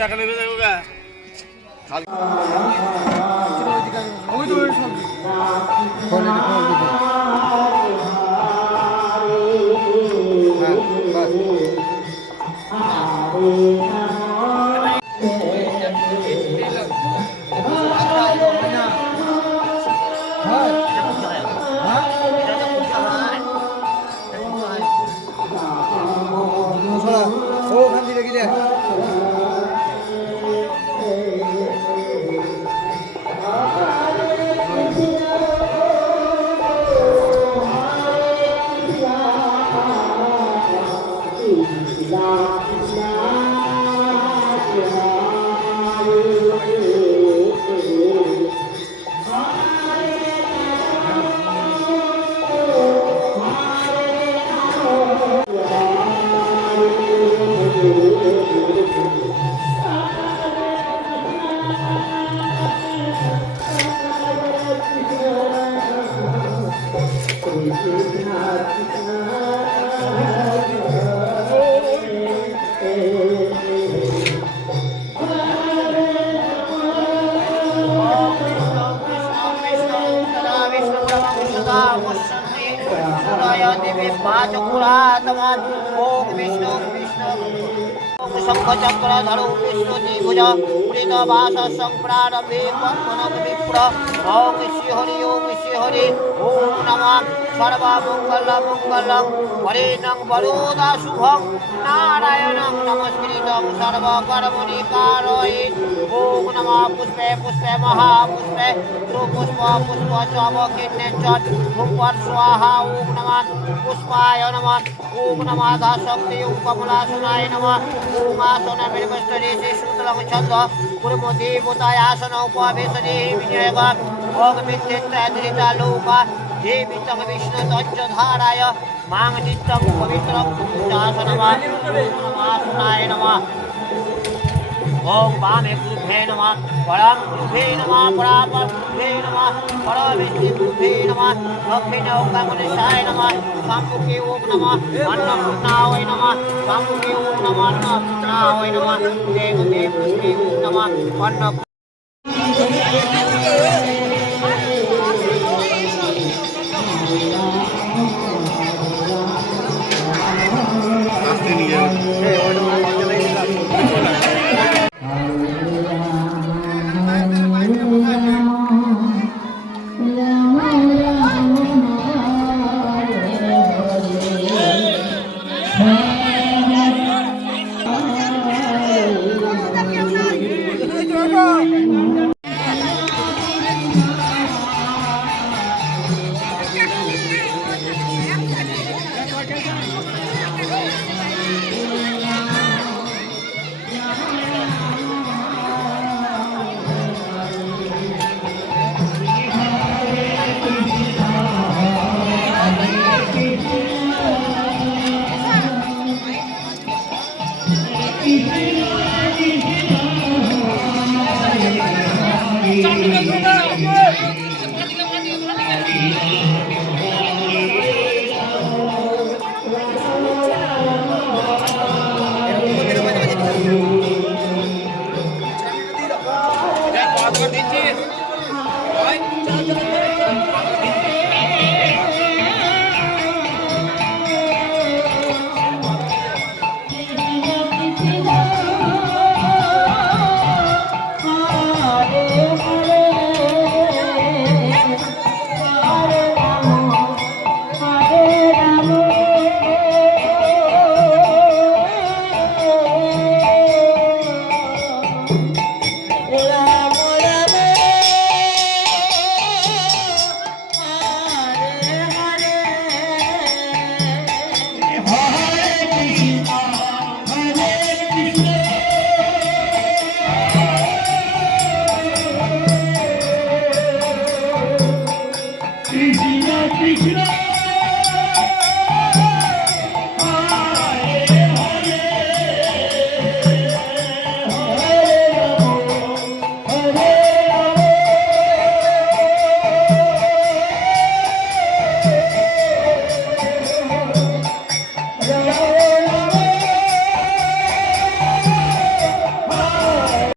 টাকা নেবে দেখো গা ওই তো সব शंखचक्रधरो विष्णुभुजा प्रीतवास संप्रारंभे पद्मनविप्र ओम श्री हरि ओम नमः सर्वमंगलमंगलं हरिणं वरोदा शुभं नारायणं नमस्कृतं सर्वकर्मणि कारयेत् ओम नमः पुष्पे पुष्पे महापुष्पे सुपुष्प पुष्प चवकिन्ने च हुंपर स्वाहा ओम नमः पुष्पाय नमः ओम नमः दाशक्ति ओम कमलासनाय नमः ओम आसन बिल्वस्तरे से सूतलं छंद पूर्वदेवताय आसन उपवेशने विजयग ओम विद्युत्तधृता लोका देवी तम विष्णु तज्जधाराय मां नित्यं पवित्रं पूजासनमासनाय नमः ओम वामे गुरुभ्ये नमः परम गुरुभ्ये नमः परापर गुरुभ्ये नमः परमेष्टि गुरुभ्ये नमः दक्षिणे ओंकारेशाय नमः सम्मुखे ओम नमः अन्नपूर्णाय नमः सम्मुखे ओम नमः अन्नपूर्णाय नमः देवमे पुष्पे ओम नमः अन्न কৃষ্ণ কৃষ্ণ